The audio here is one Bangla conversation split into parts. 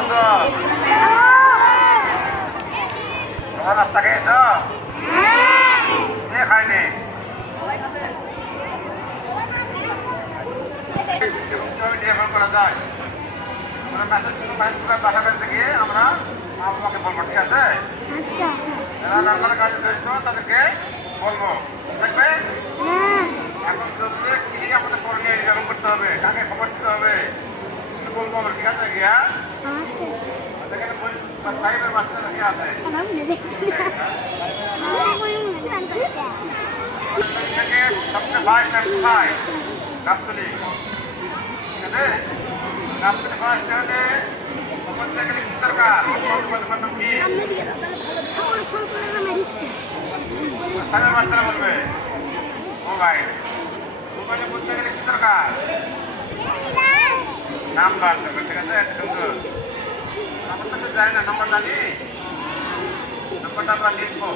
আছো? তোমার নাস্তা খেয়েছ? কে খায়নি? টেলিফোন করা যায়, আমরা মেসেজ পাঠাবেন থেকে আমরা আমাকে বলবো, ঠিক আছে? যারা রান্নার কাজে ব্যস্ত তাদেরকে বলবো, দেখবে? এখন চলছে কি আমাদের করণীয় নির্ধারণ করতে হবে, কাকে খবর দিতে হবে বলবো আমরা, ঠিক আছে? গিয়া দেখেন সাহেবের বাচ্চারা কি আছে সবচেয়ে ফার্স্ট গাবতলি, ঠিক আছে? গাবতলি ফার্স্ট হলে দরকার কি সাহেবের বাচ্চারা বলবে মোবাইল মোবাইলে বুঝতে গেলে কি দরকার? নাম্বার দেবে, ঠিক আছে? সুন্দর আমার সাথে যায় না, নাম্বার জানি, নাম্বারটা আমরা লিখবো,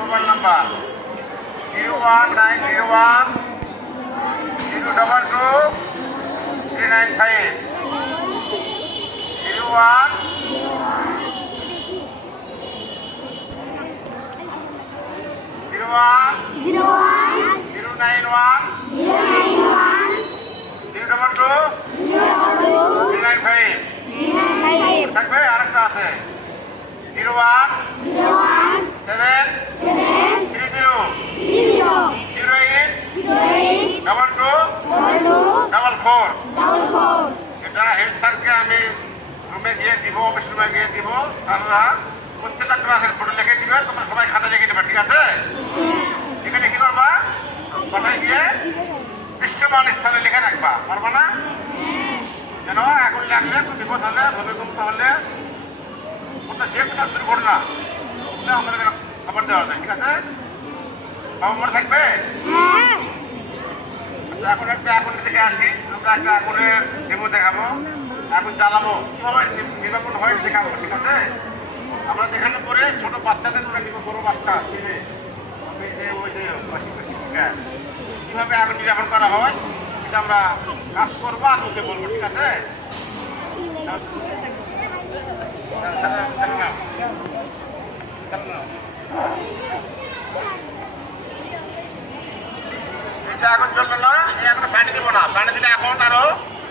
মোবাইল নাম্বার 01901-022-395 01 091 022-395 থাকবে। আরেকটা আছে 01-730-08-22-44। এটা হেড স্যারকে আমি রুমে গিয়ে দিব, অফিস রুমে গিয়ে দিব, তারা প্রত্যেকটা ক্লাসের ফটো লিখে দিবে, তোমরা সবাই খাতা লিখে দেবে, ঠিক আছে? এখানে কি করবা? বাসায় গিয়ে দৃশ্যমান স্থানে লিখে রাখবা, পারবা না? যেন এখন লাগলে বিপদ হলে, ভূমিকম্প হলে, যে কোনো দুর্ঘটনা আমাদের খবর দেওয়া যায়, ঠিক আছে? বাবা মনে থাকবে? এখন একটা আগুনের দিকে আসি, আমরা একটা আগুনের ডেমো দেখাবো, আগুন জ্বালাবো, কিভাবে নির্বাপন হয় দেখাবো, ঠিক আছে? আমরা দেখানোর পরে ছোট বাচ্চাদের নিব, বড় বাচ্চা ছেলে ওই যে কিভাবে আগুন নির্বাপন করা হয় এটা আমরা কাজ করবো আর ওকে বলবো, ঠিক আছে? আগুন চলবে না, এখন পানি দিব না, পানি দিলে এখন আরো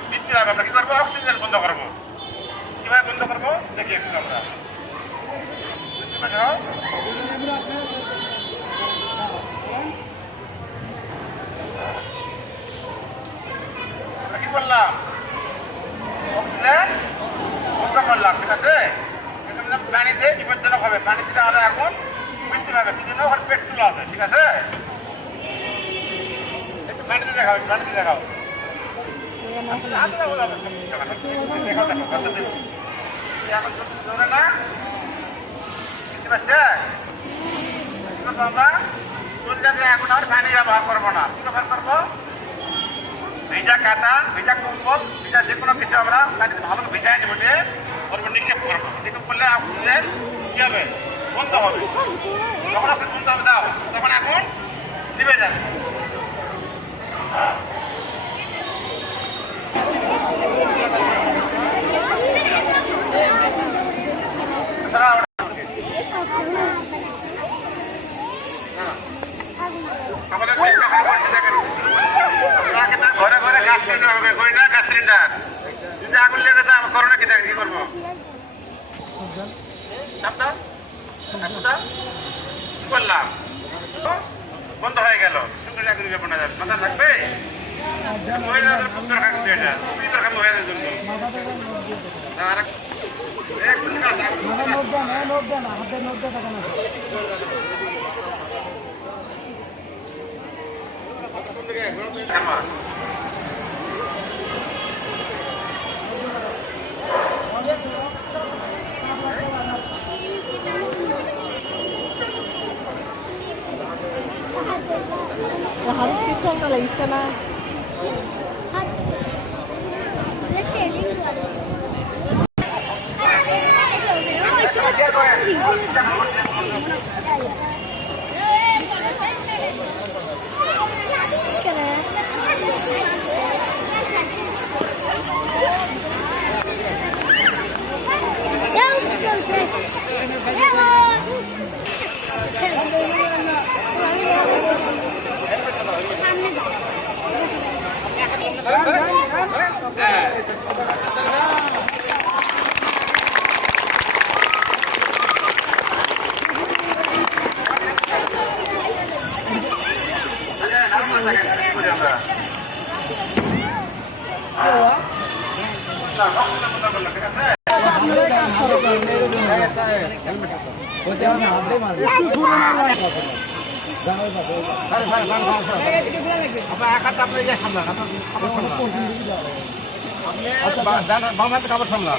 বৃদ্ধি হবে। আমরা কি করবো? অক্সিজেন বন্ধ করবো। কিভাবে বন্ধ করবো দেখি একটু আমরা কি বললাম? অক্সিজেন বন্ধ করলাম, ঠিক আছে? পানিতে বিপজ্জনক হবে, পানি দিলে আরো এখন বৃদ্ধি পাবে, কি জন্য? পেট্রোল আছে, ঠিক আছে? একটু পানিতে দেখাও, পানিতে দেখাও, এখন চলে না, বুঝতে পারছে? আমরা চলতে এখন আর পানি ব্যবহার করবো না, কি ব্যবহার করবো? ভিজা কাটা, ভিজা কম্বল, ভিজা যে কোনো কিছু আমরা পানিতে ভালো ভিজাই নেবো, যে নিক্ষেপ করবো। নিক্ষেপ করলে অক্সিজেন কি হবে? বন্ধ হবে। যখন আপনি বন্ধ হবে দাও, তখন এখন নিভে যাবে। আমাদের ঘরে ঘরে গ্যাস সিলিন্ডার হবে, করি না গ্যাস সিলিন্ডার। যদি আগুন লেগে যায় আমার করোনা কি থাকে, কি করবো? কি করলাম? বন্ধ হয়ে গেল, মাথা থাকবে? মহিলাদের খুব দরকার, কিন্তু এটা খুবই দরকার মহিলাদের জন্য। harus pisau kalau ikan lah. খাবার সামলা